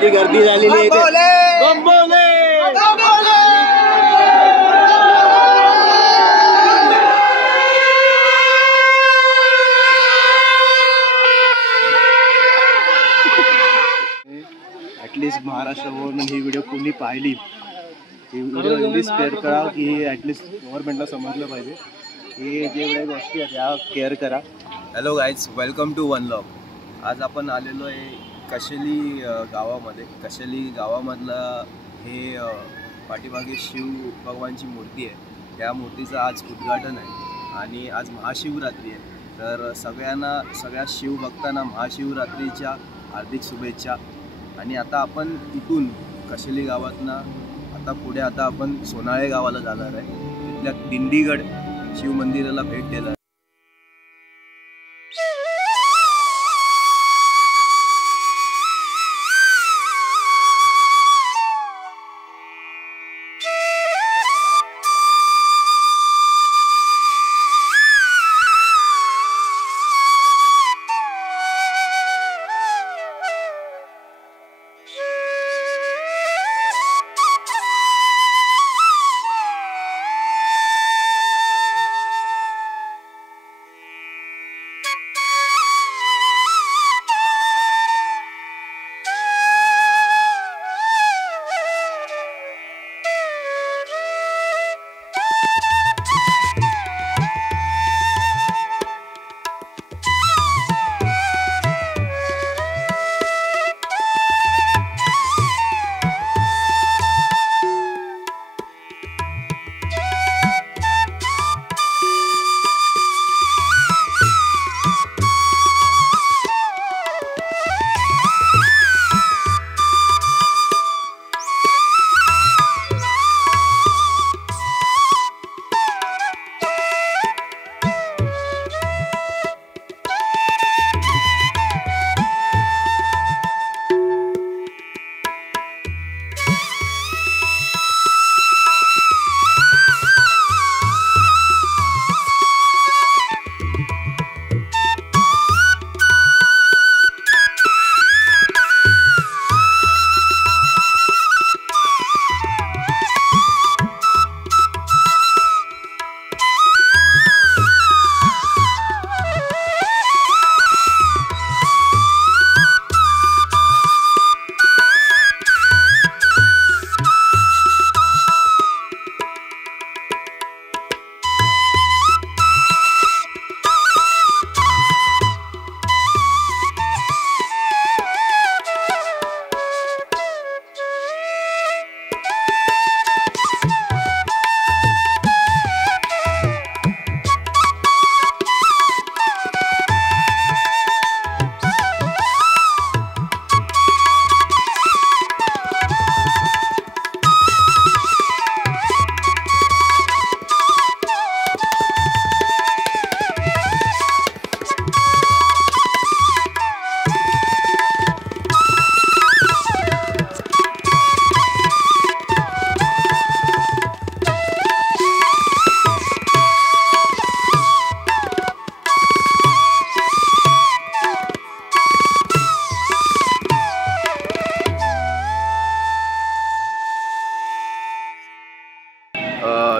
किती गर्दी झालेली आहे ॲटलिस्ट महाराष्ट्रावरून ही व्हिडिओ कोणी पाहिली, ही व्हिडिओ एवढी स्पेअर करा की ॲटलिस्ट गव्हर्नमेंटला समजलं पाहिजे की जेवढ्या गोष्टी आहेत त्या केअर करा. Hello guys, welcome to one log. आज आपण आलेलो आहे कशेली गावामध्ये. कशेली गावामधलं हे पाठीमागे शिव भगवानची मूर्ती आहे. त्या मूर्तीचं आज उद्घाटन आहे आणि आज महाशिवरात्री आहे. तर सगळ्या शिवभक्तांना महाशिवरात्रीच्या हार्दिक शुभेच्छा. आणि आता आपण इथून कशेली गावातनं आता आपण सोनाळे गावाला जाणार आहे. तिथल्या दिंडीगड शिव मंदिराला भेट देणार.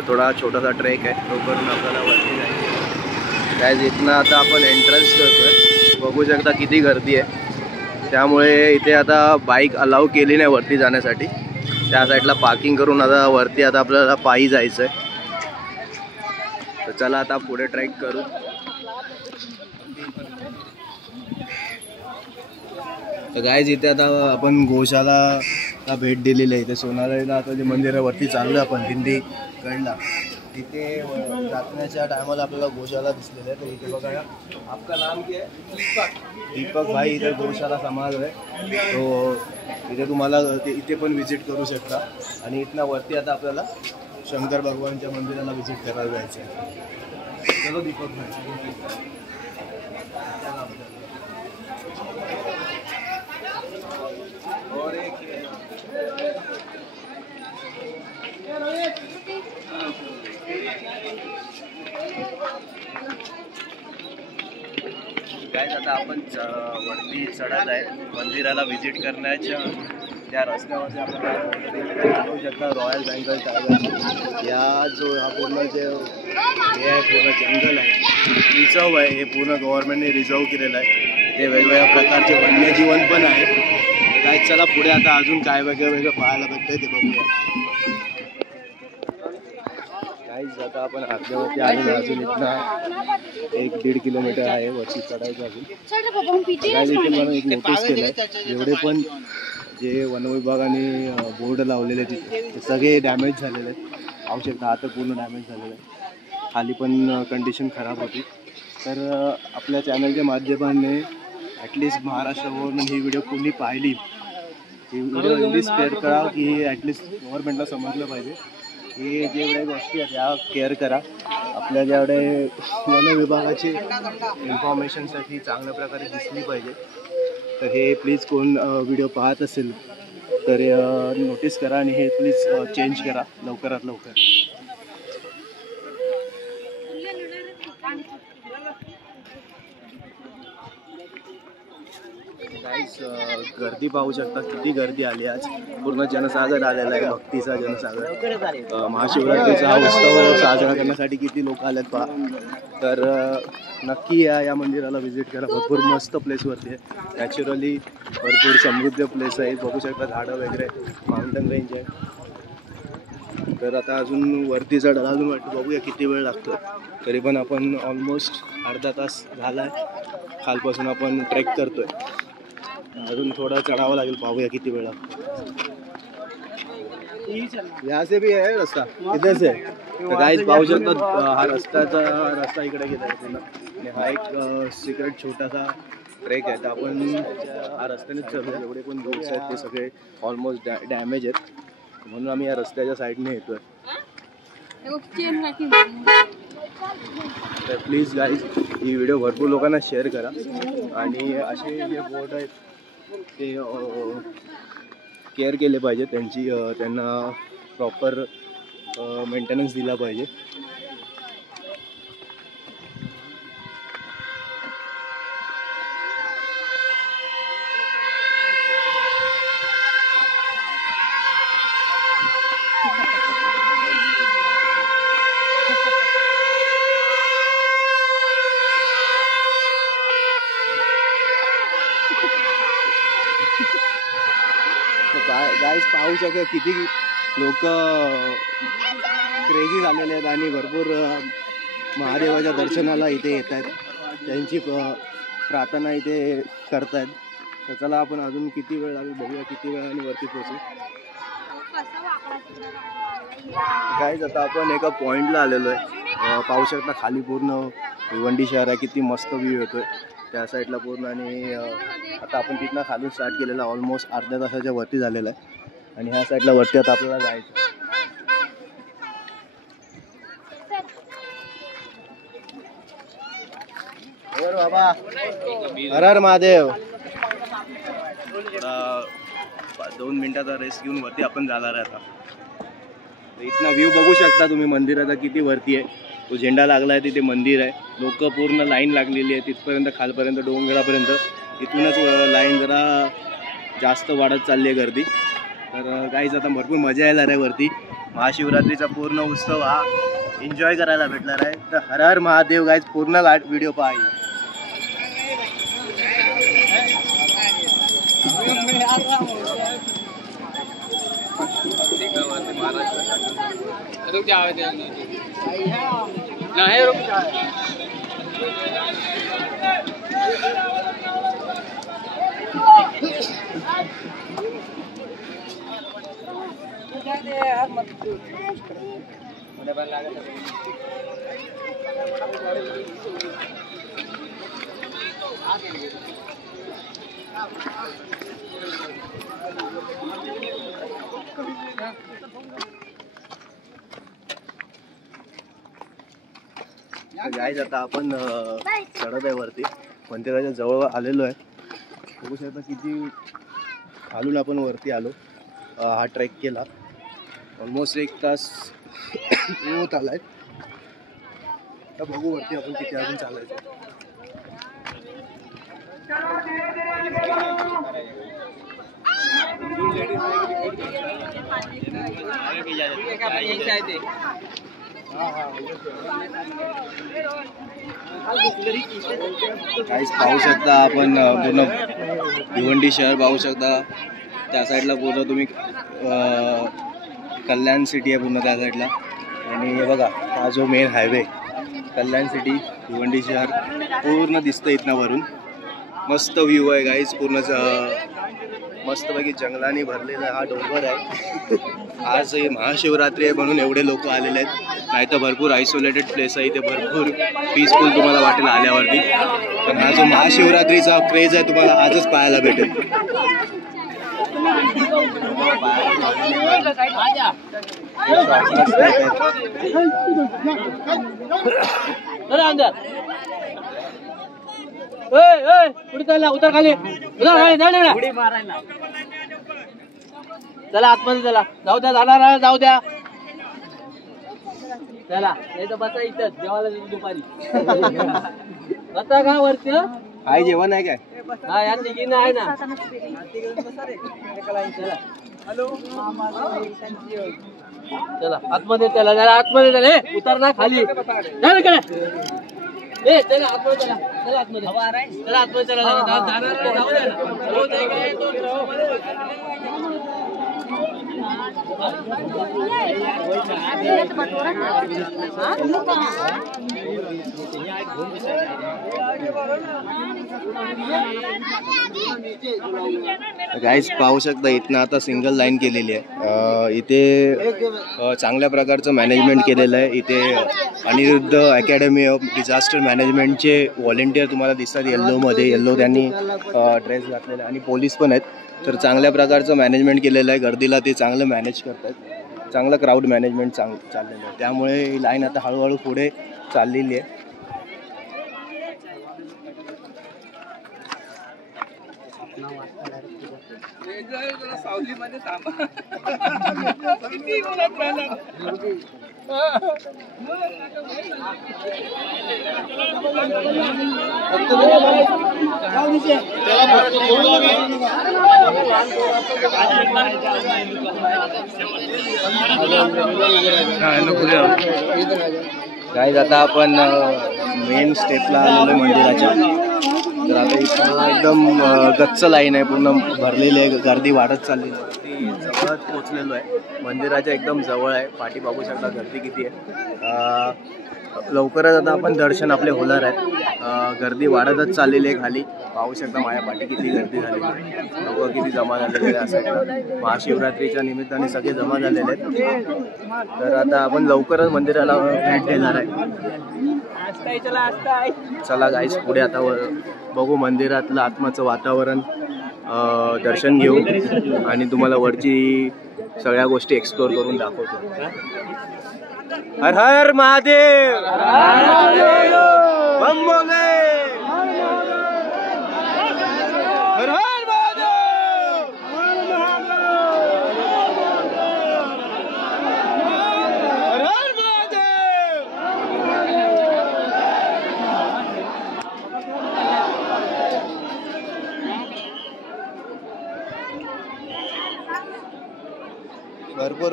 थोडा छोटासा ट्रेक आहे, तो करून आपल्याला वरती जायचं. त्याच इथनं आता आपण एंट्रन्स करतोय. बघू शकता किती गर्दी आहे. त्यामुळे इथे आता बाईक अलाउ केली नाही वरती जाण्यासाठी. त्या साईडला पार्किंग करून आता वरती आपल्याला पायी जायचं आहे. तर चला आता पुढे ट्रेक करू. तर गाईज इथे आता आपण गोशाला भेट दिलेली आहे. इथे सोनाळीला आता जे मंदिर आहे वरती चाललं आपण दिंडी कडला. तिथे जाण्याच्या टायमाला आपल्याला गोशाला दिसलेलं आहे. तर इथे बघा, आपका नाम क्या है? दीपक भाई. इथे गोशाला समाज आहे. तो इथे तुम्हाला इथे पण विजिट करू शकता. आणि इथनं वरती आता आपल्याला शंकर भगवानच्या मंदिराला विजिट करायला जायचं आहे. चलो दीपक भाई. और एक गाइस आता आपण वरती चढत आहे मंदिराला व्हिजिट करण्याच्या त्या रस्त्यावरती आपल्याला बघू शकता रॉयल बेंगॉल टायगर या जो हा पूर्ण जे हे आहे पूर्ण जंगल आहे रिझर्व आहे हे पूर्ण गव्हर्नमेंटने रिझर्व केलेलं आहे ते वेगवेगळ्या प्रकारचे वन्यजीवन पण आहे काय चला पुढे आता अजून काय वेगळं पाहायला भेटतंय ते बघूया काहीच आता आपण अर्ध्यावरती आलेलो अजून इथना 1-1.5 किलोमीटर आहे वरती चढायचं अजून काय इथे पण एक नोटीस केलंय जेवढे पण जे वनविभागाने बोर्ड लावलेले तिथे ते सगळे डॅमेज झालेले आहेत पाहू शकता आता पूर्ण डॅमेज झालेलं आहे खाली पण कंडिशन खराब होती तर आपल्या चॅनलच्या माध्यमाने ॲटलिस्ट महाराष्ट्रावरून ही व्हिडिओ कोणी पाहिली ही व्हिडिओ एवढी स्प्रेड करा की ॲटलिस्ट गव्हर्नमेंटला समजलं पाहिजे की जेवढ्या गोष्टी आहेत या केअर करा आपल्या जेवढे वन विभागाची इन्फॉर्मेशनसाठी चांगल्या प्रकारे दिसली पाहिजे तर हे प्लीज कोण व्हिडिओ पाहत असेल तर नोटीस करा आणि हे प्लीज चेंज करा लवकरात लवकर गाईस गर्दी पाहू शकता किती गर्दी आली आज पूर्ण जनसागर आलेला आहे भक्तीचा जनसागर महाशिवरात्रीचा हा उत्सव साजरा करण्यासाठी किती लोक आलेत पहा तर नक्की या मंदिराला व्हिजिट करा भरपूर मस्त प्लेसवरती आहे नॅचरली भरपूर समृद्ध प्लेस आहे बघू शकता झाडं वगैरे माउंटन रेंज आहे तर आता अजून वरती चढायला अजून वाटतं बघूया किती वेळ लागतो तरी पण आपण ऑलमोस्ट अर्धा तास झाला आहे खालपासून आपण ट्रेक करतोय अजून थोडं चढावं लागेल पाहूया किती वेळ लागतो यहाँ से भी है रस्ता इधर से गाइस पाहू शकता हा रस्ता इकडे गेला आहे पूर्ण हा एक सिक्रेट छोटासा ट्रेक आहे तर आपण हा रस्त्यानेच चालू जेवढे पण रोड्स आहेत ते सगळे ऑलमोस्ट डॅमेज आहेत म्हणून आम्ही या रस्त्याच्या साईडने येतोय तर प्लीज गाईज ही व्हिडिओ भरपूर लोकांना शेअर करा आणि असे जे बोर्ड आहेत ते केअर केले पाहिजे त्यांना प्रॉपर मेंटेनन्स दिला पाहिजे गाईज पाहू शकता किती लोक क्रेझी झालेले आहेत आणि भरपूर महादेवाच्या दर्शनाला इथे येत आहेत त्यांची प्रार्थना इथे करतायत तर चला आपण अजून किती वेळ लागेल बघूया किती वेळाने वरती पोहोचू गाईज आता आपण एका पॉईंटला आलेलो आहे पाहू शकता खाली पूर्ण भिवंडी शहर आहे किती मस्त व्ह्यू येतोय त्या साईडला पूर्ण आणि आता आपण तिथनं खालून स्टार्ट केलेला ऑलमोस्ट अर्ध्या तासाच्या वरती झालेला आहे आणि ह्या साईडला वरती आता आपल्याला जायचं बाबा हर हर महादेव 2 मिनिटाचा रेस्ट घेऊन वरती आपण जाणार आहे आता इथना व्ह्यू बघू शकता तुम्ही मंदिराचा किती वरती आहे तो झेंडा लागला आहे तिथे मंदिर आहे लोक पूर्ण लाईन लागलेली आहे तिथपर्यंत खालपर्यंत डोंगरापर्यंत इथूनच लाईन जरा जास्त वाढत चालली आहे गर्दी तर गाईज आता भरपूर मजा येणार आहे वरती महाशिवरात्रीचा पूर्ण उत्सव हा एन्जॉय करायला भेटणार आहे तर हर हर महादेव गाईज पूर्ण व्हिडिओ पहा गाईज आता आपण चढत आहे वरती मंदिराच्या जवळ आलेलो आहे बघू शकता किती खालून आपण वरती आलो हा ट्रेक केला ऑलमोस्ट 1 तास होत आलाय तर बघू वरती आपण किती अजून चालायचं काहीच पाहू शकता आपण पूर्ण भिवंडी शहर पाहू शकता. त्या साईडला पूर्ण तुम्ही कल्याण सिटी आहे पूर्ण त्या साईडला. आणि हे बघा हा जो मेन हायवे कल्याण सिटी भिवंडी शहर पूर्ण दिसतं इथनं वरून. मस्त व्ह्यू आहे गाईज. पूर्ण मस्तपैकी जंगलाने भरलेला हा डोंगर आहे. आज महाशिवरात्री आहे म्हणून एवढे लोक आलेले आहेत. नाही तर भरपूर आयसोलेटेड प्लेस आहे इथे. भरपूर पीसफुल तुम्हाला वाटेल आल्यावरती. पण हा जो महाशिवरात्रीचा क्रेज आहे तुम्हाला आजच पाहायला भेटेल. उतर खाली चला आतमध्ये चला. जाऊ द्या जाणार जाऊ द्या चला. नाही तर बसा इथंच जेवायला दुपारी. बसा का वरती काय जेवण आहे काय? हा या तिघींना आहे ना. चला आतमध्ये चला जरा आतमध्ये चला. उतर ना खाली चला आतमध्ये चला. चला आतमध्ये चला आतमध्ये चला. जाणार जाऊ गाईज पाहू शकता इथनं आता सिंगल लाईन केलेली आहे. इथे चांगल्या प्रकारचं मॅनेजमेंट केलेलं आहे. इथे अनिरुद्ध अकॅडमी ऑफ डिझास्टर मॅनेजमेंटचे व्हॉलेंटियर तुम्हाला दिसतात येल्लोमध्ये. येल्लो त्यांनी ड्रेस घातलेला आणि पोलीस पण आहेत. तर चांगल्या प्रकारचं मॅनेजमेंट केलेलं आहे. गर्दीला ते चांगलं मॅनेज करतात. चांगलं क्राऊड मॅनेजमेंट चाललेलं आहे. त्यामुळे ही लाईन आता हळूहळू पुढे चाललेली आहे. गाईज आता आपण मेन स्टेपला आलेलो मंदिराच्या. तर आता इथं एकदम गच्च लाईन आहे. पूर्ण भरलेली आहे. गर्दी वाढत चाललेली आहे. जवळच पोचलेलो आहे. मंदिराच्या एकदम जवळ आहे. पाठी बघू शकता गर्दी किती आहे. लवकरच आता आपण दर्शन आपले होणार आहेत. गर्दी वाढतच चाललेली आहे. खाली पाहू शकता माझ्या पाठी किती गर्दी झालेली आहे. लोक किती जमा झालेले आहे. असायला महाशिवरात्रीच्या निमित्ताने सगळे जमा झालेले आहेत. तर आता आपण लवकरच मंदिराला भेट देणार आहे. चला गाईस पुढे आता बघू मंदिरातलं आत्माचं वातावरण. दर्शन घेऊ आणि तुम्हाला वरची सगळ्या गोष्टी एक्सप्लोर करून दाखवतो. हर हर महादेव. बम बोले हर हर महादेव. हर हर महादेव. भरपूर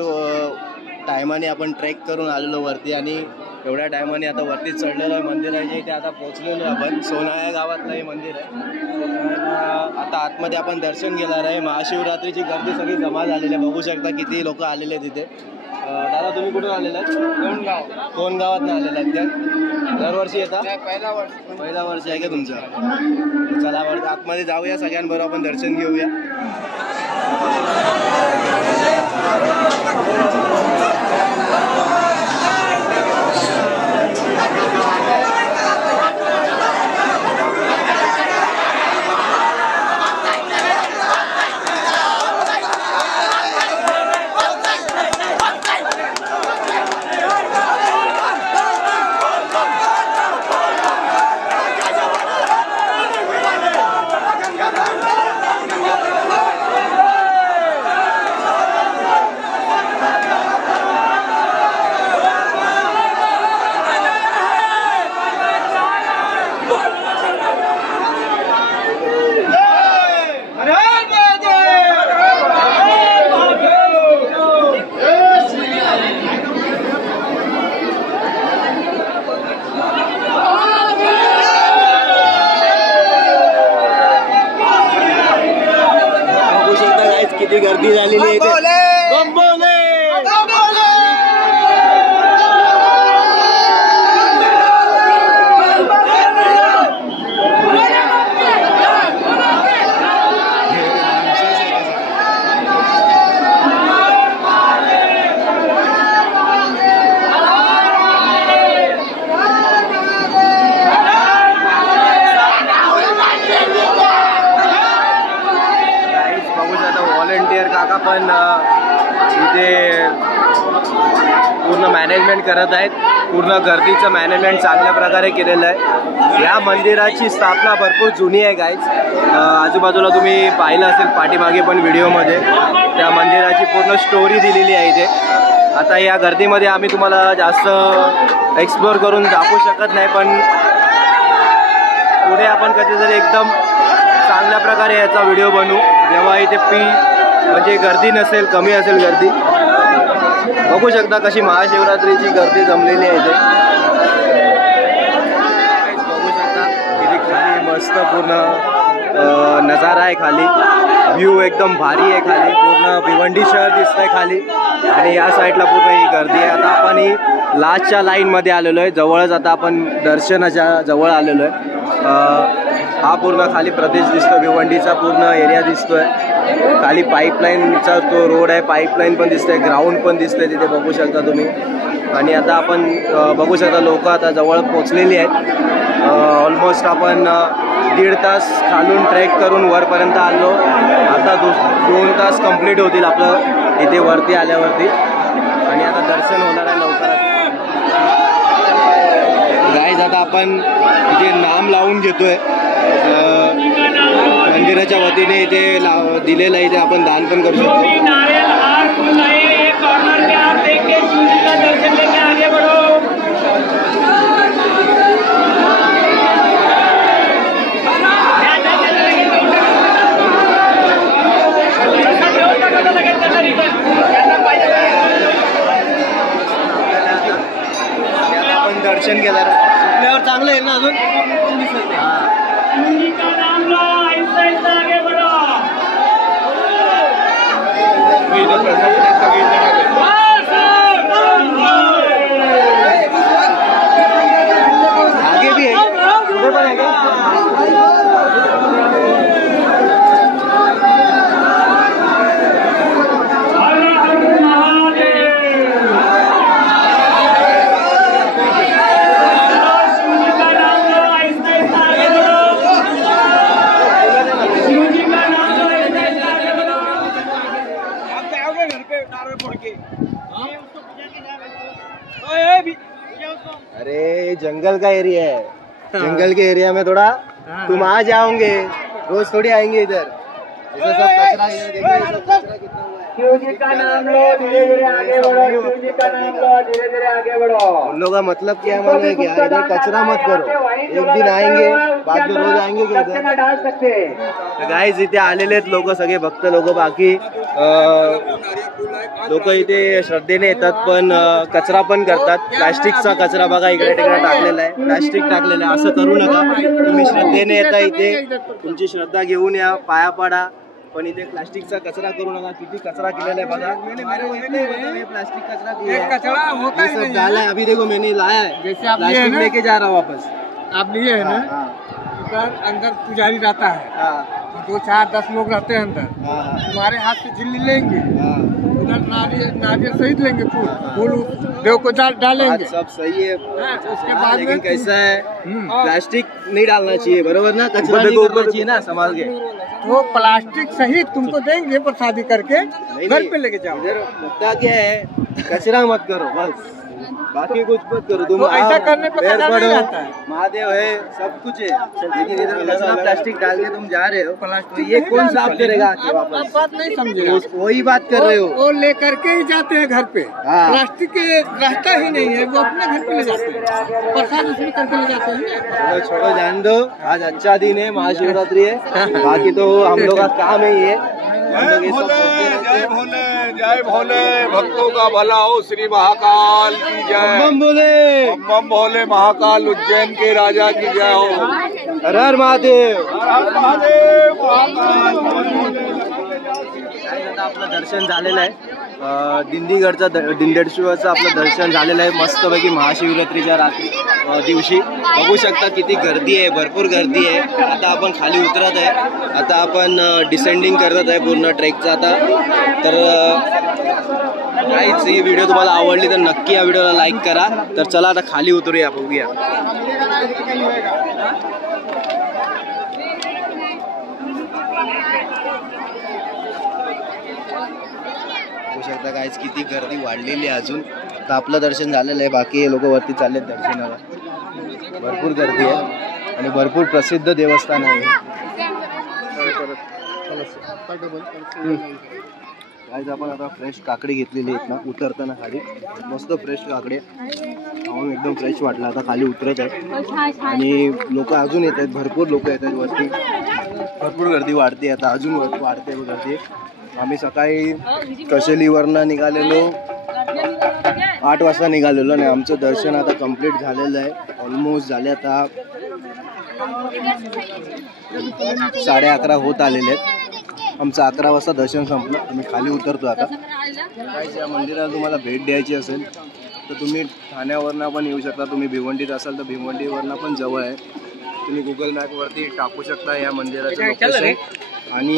टायमाने आपण ट्रेक करून आलेलो वरती आणि एवढ्या टायमाने आता वरती चढलेलं आहे. मंदिराच्या इथे आता पोहोचलेलो आहे आपण. सोनाया गावातलं हे मंदिर आहे. आता आतमध्ये आपण दर्शन घेणार आहे. महाशिवरात्रीची गर्दी सगळी जमा झालेली आहे. बघू शकता किती लोक आलेले आहेत तिथे. दादा तुम्ही कुठून आलेला आहेत? कोण गावात आलेला आहेत त्या? दरवर्षी येतात? पहिला वर्ष आहे का तुमचं? चला वरती आतमध्ये जाऊया. सगळ्यांबरोबर आपण दर्शन घेऊया. एवढी गर्दी झालेली आहे इथे. काका पण इथे पूर्ण मॅनेजमेंट करत आहेत. पूर्ण गर्दीचं मॅनेजमेंट चांगल्या प्रकारे केलेलं आहे. या मंदिराची स्थापना भरपूर जुनी आहे गाईज. आजूबाजूला तुम्ही पाहिलं असेल पाठीमागे पण व्हिडिओमध्ये त्या मंदिराची पूर्ण स्टोरी दिलेली आहे इथे. आता या गर्दीमध्ये आम्ही तुम्हाला जास्त एक्सप्लोअर करून दाखवू शकत नाही, पण पुढे आपण कधीतरी एकदम चांगल्या प्रकारे याचा व्हिडिओ बनवू जेव्हा इथे म्हणजे गर्दी नसेल, कमी असेल गर्दी. बघू शकता कशी महाशिवरात्रीची गर्दी जमलेली आहे इथे. बघू शकता किती खाली मस्त पूर्ण नजारा आहे. खाली व्ह्यू एकदम भारी आहे. खाली पूर्ण भिवंडी शहर दिसतंय खाली आणि या साईडला पूर्ण ही गर्दी आहे. आता आपण ही लास्टच्या लाईनमध्ये आलेलो आहे. जवळच आता आपण दर्शनाच्या जवळ आलेलो आहे. हा पूर्ण खाली प्रदेश दिसतो, भिवंडीचा पूर्ण एरिया दिसतोय. खाली पाईपलाईनचा तो रोड आहे, पाईपलाईन पण दिसतंय, ग्राउंड पण दिसतंय तिथे बघू शकता तुम्ही. आणि आता आपण बघू शकता लोक आता जवळ पोचलेली आहेत. ऑलमोस्ट आपण 1.5 तास खालून ट्रेक करून वरपर्यंत आलो. आता 2 तास कंप्लीट होतील आपलं इथे वरती आल्यावरती. आणि आता दर्शन होणार आहे लवकरच. गाईज आता आपण इथे नाम लावून घेतोय. मंदिराच्या वतीने इथे दिलेलं आहे. इथे आपण दान पण करू शकतो. आपण दर्शन केलं सुटल्यावर चांगलं आहे ना अजून. आगे भी है, उधर पर है अरे जंगल का एरिया है. जंगल के एरिया में थोड़ा तुम आ जाओगे, रोज थोड़ी आएंगे इधर. ऐसा सब कचरा कचरा कितना हुआ है. शिवजी का नाम लो, धीरे धीरे आगे बढ़ो. शिवजी का नाम लो, धीरे धीरे आगे बढ़ो. उन लोगों का मतलब क्या है कि इधर कचरा मत करो. एक दिन आएंगे, बाद में रोज आएंगे क्या इधर. गाइस इथे आलेले आहेत लोक, सगळे भक्त लोक. बाकी लोक इथे श्रद्धेने येतात, पण कचरा पण करतात. प्लास्टिकचा कचरा बघा इकडे तिकडे टाकलेला आहे. प्लास्टिक टाकलेलं आहे. असं करू नका. तुम्ही श्रद्धेने येता इथे, तुमची श्रद्धा घेऊन या, पाया पडा, पण इथे प्लास्टिकचा कचरा करू नका. किती कचरा केलेला आहे बघा. प्लास्टिक कचरा डाला है. अभी देखो मैंने लाया है, प्लास्टिक लेके जा रहा हूँ वापस. आप लिए है ना. अंदर पुजारी रहता है, 2, 4, 10 लोग रहते हैं अंदर. तुम्हारे हाथ से झिल्ली लेंगे, उधर नारियल सहित लेंगे, फूल देव को डालेंगे. सब सही है. उसके बाद लेकिन कैसा है, प्लास्टिक नहीं डालना चाहिए, बरोबर ना. कचरा नहीं करना चाहिए ना संभाल के. तो प्लास्टिक सहित तुमको देंगे प्रसादी करके, घर पे लेके जाओ. इधर मुद्दा क्या है, कचरा मत करो बस, बाकी कुछ मत करो. तुम ऐसा करने पे कचरा नहीं रहता है. महादेव है, सब कुछ है, लेकिन इधर कचरा प्लास्टिक डाल के तुम जा रहे हो. तो ये कौन साफ करेगा आके वापस. आप बात नहीं समझे. वही बात कर रहे हो. वो लेकर के ही जाते हैं घर पे. प्लास्टिक के रास्ता ही नहीं है, वो अपने घर पे ले जाते हैं, प्रसाद उसमें करके ले जाते हैं. छोड़ो, जान दो. आज अच्छा दिन है, महाशिवरात्रि है. बाकी तो हम लोग का काम है ये. जय भोले, जय भोले. भक्तों का भला हो. श्री महाकाल की जय. बम बोले, बम भोले. महाकाल उज्जैन के राजा की जय हो. हर हर महादेव. हर हर महादेव. महाकाल आता आपलं दर्शन झालेलं आहे. दिंडेश्वरचं आपलं दर्शन झालेलं आहे मस्तपैकी महाशिवरात्रीच्या दिवशी. बघू शकता किती गर्दी आहे, भरपूर गर्दी आहे. आता आपण खाली उतरत आहे. आता आपण डिसेंडिंग करत आहे पूर्ण ट्रेकचा आता. तर काहीच ही व्हिडिओ तुम्हाला आवडली तर नक्की या व्हिडिओला लाईक करा. तर चला आता खाली उतरूया, बघूया. बघू शकता काहीच किती गर्दी वाढलेली आहे अजून. तर आपलं दर्शन झालेलं आहे, बाकी लोक वरती चाललेत दर्शनाला. भरपूर गर्दी आहे आणि भरपूर प्रसिद्ध देवस्थान आहे. काहीच आपण आता फ्रेश काकडी घेतलेली आहेत ना उतरताना खाली. मस्त फ्रेश काकडे खाऊन एकदम फ्रेश वाटलं. आता खाली उतरत आहे आणि लोक अजून येत आहेत, भरपूर लोक येत आहेत वरती. भरपूर गर्दी वाढते आता, अजून वाढते गर्दी. आम्ही सकाळी कशेलीवरनं निघालेलो, 8 वाजता निघालेलो आणि आमचं दर्शन आता कंप्लीट झालेलं आहे. ऑलमोस्ट झाले आता 11:30 होत आलेले आहेत. आमचं 11 वाजता दर्शन संपलं. आम्ही खाली उतरतो आता. काय या मंदिराला तुम्हाला भेट द्यायची असेल तर तुम्ही ठाण्यावरनं पण येऊ शकता. तुम्ही भिवंडीत असाल तर भिवंडीवरनं पण जवळ आहे. तुम्ही गुगल मॅपवरती टाकू शकता या मंदिराचं लोकेशन आणि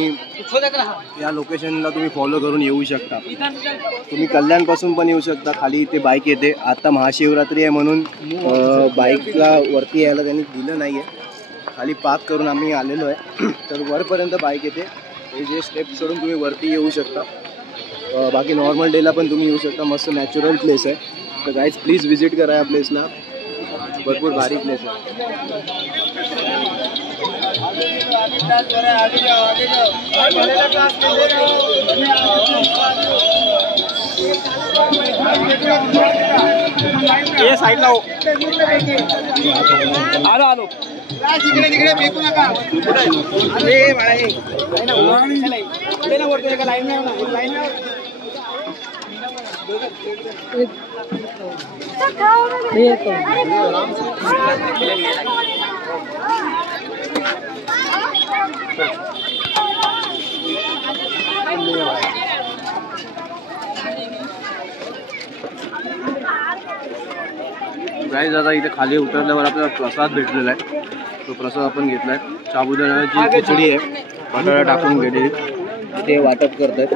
या लोकेशनला तुम्ही फॉलो करून येऊ शकता. तुम्ही कल्याणपासून पण येऊ शकता. खाली इथे बाईक येते. आता महाशिवरात्री आहे म्हणून बाईकला वरती यायला त्यांनी दिलं नाही आहे. खाली पार्क करून आम्ही आलेलो आहे. तर वरपर्यंत बाईक येते. हे जे स्टेप सोडून तुम्ही वरती येऊ शकता. बाकी नॉर्मल डेला पण तुम्ही येऊ शकता. मस्त नॅचरल प्लेस आहे. तर गाईज प्लीज विजिट करा या प्लेसला. भरपूर भारी प्लेस आहे. ये साईडला हो. आलो आलो. तिकडे फेकू नका. अरे बाळा हे लाईन लाईन गाईज आता इथे खाली उतरल्यावर आपल्याला प्रसाद भेटलेला आहे. तो प्रसाद आपण घेतलाय. साबुदाण्याची खिचडी आहे, बटाटा टाकून गेलेली. ते वाटप करतात.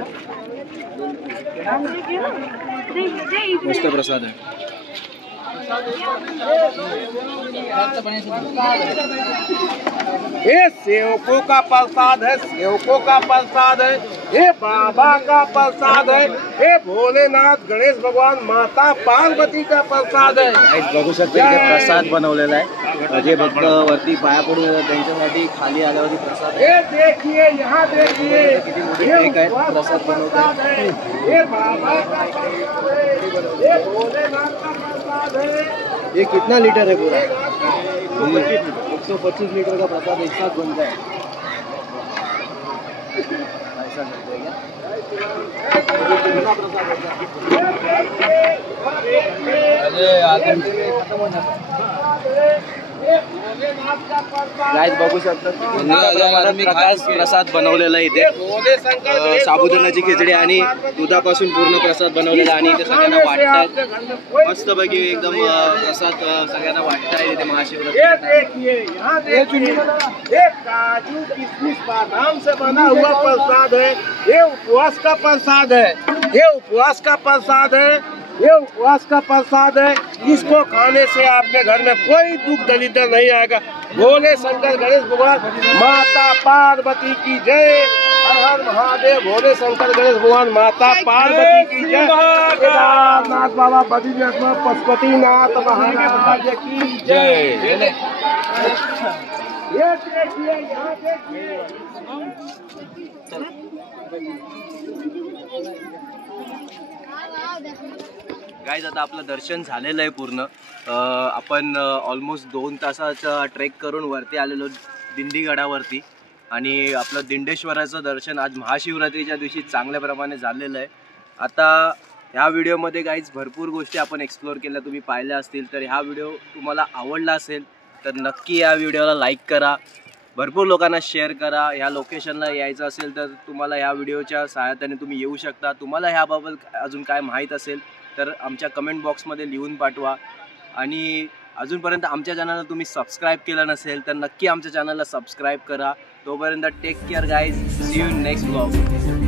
मस्त प्रसाद आहे. ये सेवकों का प्रसाद है, सेवकों का प्रसाद है, ये बाबा का प्रसाद है, ये भोलेनाथ गणेश भगवान माता पार्वती का प्रसाद है. बघू शकता इथे प्रसाद बनवलेला आहे. जे भक्त वरती पाया पडून येतात त्यांच्यासाठी खाली आल्यावरती प्रसाद आहे. ये देखिए, यहाँ देखिए, किती मोठी ट्रेक आहे प्रसाद बनवतात. ये बाबा का प्रसाद है, ये भोलेनाथ का प्रसाद है. ये कितना लीटर है पूरा? 125 लीटर का प्रसाद एक साथ बनता है. ऐसा करते हैं गाइस बघू शकता प्रसाद बनवलेला आहे इथे. साबुदाण्याची खिचडी आणि दुधापासून पूर्ण प्रसाद बनवलेला आणि इथे सगळ्यांना वाटतात. मस्तपैकी एकदम प्रसाद सगळ्यांना वाटत आहे इथे महाशिवरात्री. ये काजू किशमिश बादाम से बना हुआ प्रसाद है. ये उपवास का प्रसाद है. ये उपवास का प्रसाद है. ये उपवास का प्रसाद है. इसको खाने से आपके घर में कोई दुख दलिद्र नहीं आएगा. भोले शंकर गणेश भगवान माता पार्वती की जय. हर हर महादेव. भोले शंकर गणेश भगवान माता पार्वती की जय. केदारनाथ बाबा बद्रीनाथ पशुपतिनाथ महाराज की जय. ये देखिए, यहाँ देखिए. गाईज आता आपलं दर्शन झालेलं आहे पूर्ण. आपण ऑलमोस्ट 2 तासाचा ट्रेक करून वरती आलेलो दिंडीगडावरती आणि आपलं दिंडेश्वराचं दर्शन आज महाशिवरात्रीच्या दिवशी चांगल्या प्रमाणे झालेलं आहे. आता ह्या व्हिडिओमध्ये गाईज भरपूर गोष्टी आपण एक्सप्लोअर केल्या, तुम्ही पाहिल्या असतील. तर ह्या व्हिडिओ तुम्हाला आवडला असेल तर नक्की या व्हिडिओला लाईक करा भरपूर लोकांना शेअर करा. ह्या लोकेशनला यायचं असेल तर तुम्हाला ह्या व्हिडिओच्या सहाय्याने तुम्ही येऊ शकता. तुम्हाला ह्याबाबत अजून काय माहीत असेल तर आमच्या कमेंट बॉक्समध्ये लिहून पाठवा. आणि अजूनपर्यंत आमच्या चॅनलला तुम्ही सबस्क्राईब केलं नसेल तर नक्की आमच्या चॅनलला सबस्क्राईब करा. तोपर्यंत take care guys. See you in next blog.